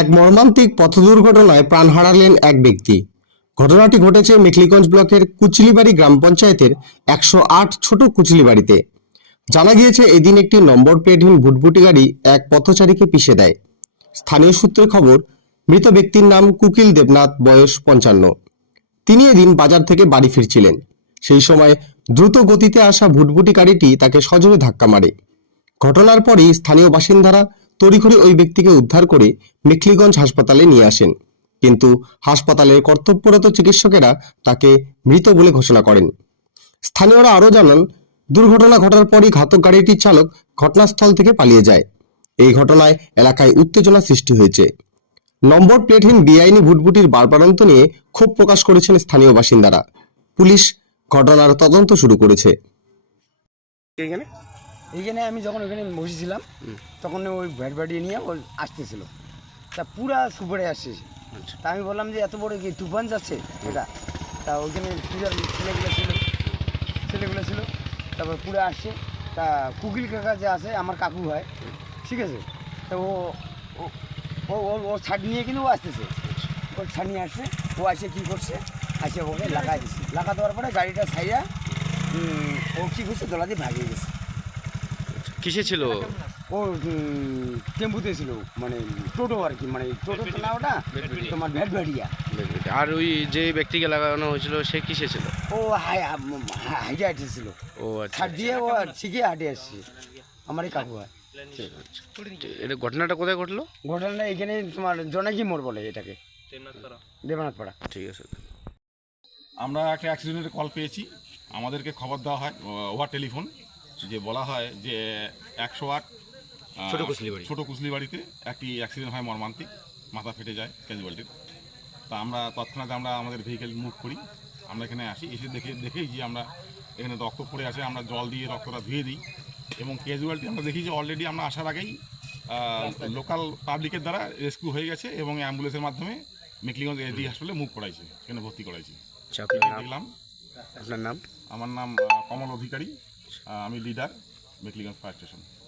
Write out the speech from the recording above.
এক মর্মান্তিক পথ দুর্ঘটনায় প্রাণ হারালেন এক ব্যক্তি। ঘটনাটি ঘটেছে মেখলিগঞ্জ ব্লকের কুচলিবাড়ি গ্রাম পঞ্চায়েতের একশো আট ছোট কুচলিবাড়িতে। জানা গিয়েছে, এদিন একটি নম্বর প্লেটহীন ভুটভুটি গাড়ি এক পথচারীকে পিষে দেয়। স্থানীয় সূত্রে খবর, মৃত ব্যক্তির নাম কুকিল দেবনাথ, বয়স পঞ্চান্ন। তিনি এদিন বাজার থেকে বাড়ি ফিরছিলেন। সেই সময় দ্রুত গতিতে আসা ভুটভুটি গাড়িটি তাকে সজোরে ধাক্কা মারে। ঘটনার পরই স্থানীয় বাসিন্দারা তড়িঘড়ি ওই ব্যক্তিকে উদ্ধার করে মেখলিগঞ্জ হাসপাতালে নিয়ে আসেন। কিন্তু হাসপাতালের কর্তব্যরত চিকিৎসকেরা তাকে মৃত বলে ঘোষণা করেন। স্থানীয়রা আরও জানান, দুর্ঘটনা ঘটার পরই ঘাতক গাড়িটির চালক ঘটনাস্থল থেকে পালিয়ে যায়। এই ঘটনায় এলাকায় উত্তেজনা সৃষ্টি হয়েছে। নম্বর প্লেটহীন বেআইনি ভুটভুটির বারবারন্ত নিয়ে ক্ষোভ প্রকাশ করেছেন স্থানীয় বাসিন্দারা। পুলিশ ঘটনার তদন্ত শুরু করেছে। এইখানে আমি যখন ওখানে বসেছিলাম তখন ওই ভ্যাট বাড়িয়ে নিয়ে ও আসতেছিল। তা পুরা সুপারে আসছে আচ্ছা। তা আমি বললাম যে এত বড় কি তুফান যাচ্ছে? এটা। তা ওইখানে পূজার ছেলেগুলো ছিল। ছেলেগুলো ছিল। তারপর পুরো আসছে। তা কুকিল কাকা যে আছে আমার কাকু হয় ঠিক আছে? তো ও ও- ও ও ও ছাট নিয়ে কিন্তু ও আসতেছে। ও ছাট নিয়ে আসছে। ও আসে কী করছে? আসে ওকে লাগাই দিচ্ছে লাগা দেওয়ার পরে গাড়িটা ছাইয়া ও কী করছে? দোলা দিয়ে ভাগিয়ে গেছে কিসে ছিল? ও টেম্পুতে ছিল মানে টোটো আর কি মানে টোটো তো না ওটা তোমার ভ্যাট ভ্যাটিয়া আর ওই যে ব্যক্তিকে লাগানো হয়েছিল সে কিসে ছিল? ও হাই হাইটে হাইটে ছিল। ও আচ্ছা ছাড় দিয়ে ও ঠিকই হাঁটে আসছে আমারই কাকু হয়। এটা ঘটনাটা কোথায় ঘটলো? ঘটনাটা এখানে তোমার জনাকি মোড় বলে এটাকে। দেবনাথ পাড়া ঠিক আছে। আমরা একটা অ্যাক্সিডেন্টের কল পেয়েছি। আমাদেরকে খবর দেওয়া হয় ওভার টেলিফোন। যে বলা হয় যে একশো আট ছোট কুচলিবাড়ি। ছোট কুচলিবাড়িতে একটি অ্যাক্সিডেন্ট হয় মর্মান্তিক মাথা ফেটে যায় ক্যাজুয়ালিটির তা আমরা তৎক্ষণাৎ আমরা আমাদের ভেহিকেল মুভ করি আমরা এখানে আসি এসে দেখে দেখেই যে আমরা এখানে রক্ত পড়ে আসে আমরা জল দিয়ে রক্তটা ধুয়ে দিই এবং ক্যাজুয়ালিটি আমরা দেখি যে অলরেডি আমরা আসার আগেই লোকাল পাবলিকের দ্বারা রেস্কিউ হয়ে গেছে এবং অ্যাম্বুলেন্সের মাধ্যমে মেকলিগঞ্জ এডি হাসপাতালে মুভ করাইছে এখানে ভর্তি করাইছে। আচ্ছা দেখলাম। আপনার নাম? আমার নাম কমল অধিকারী। আমি লিডার মেকলিগঞ্জ ফায়ার স্টেশন।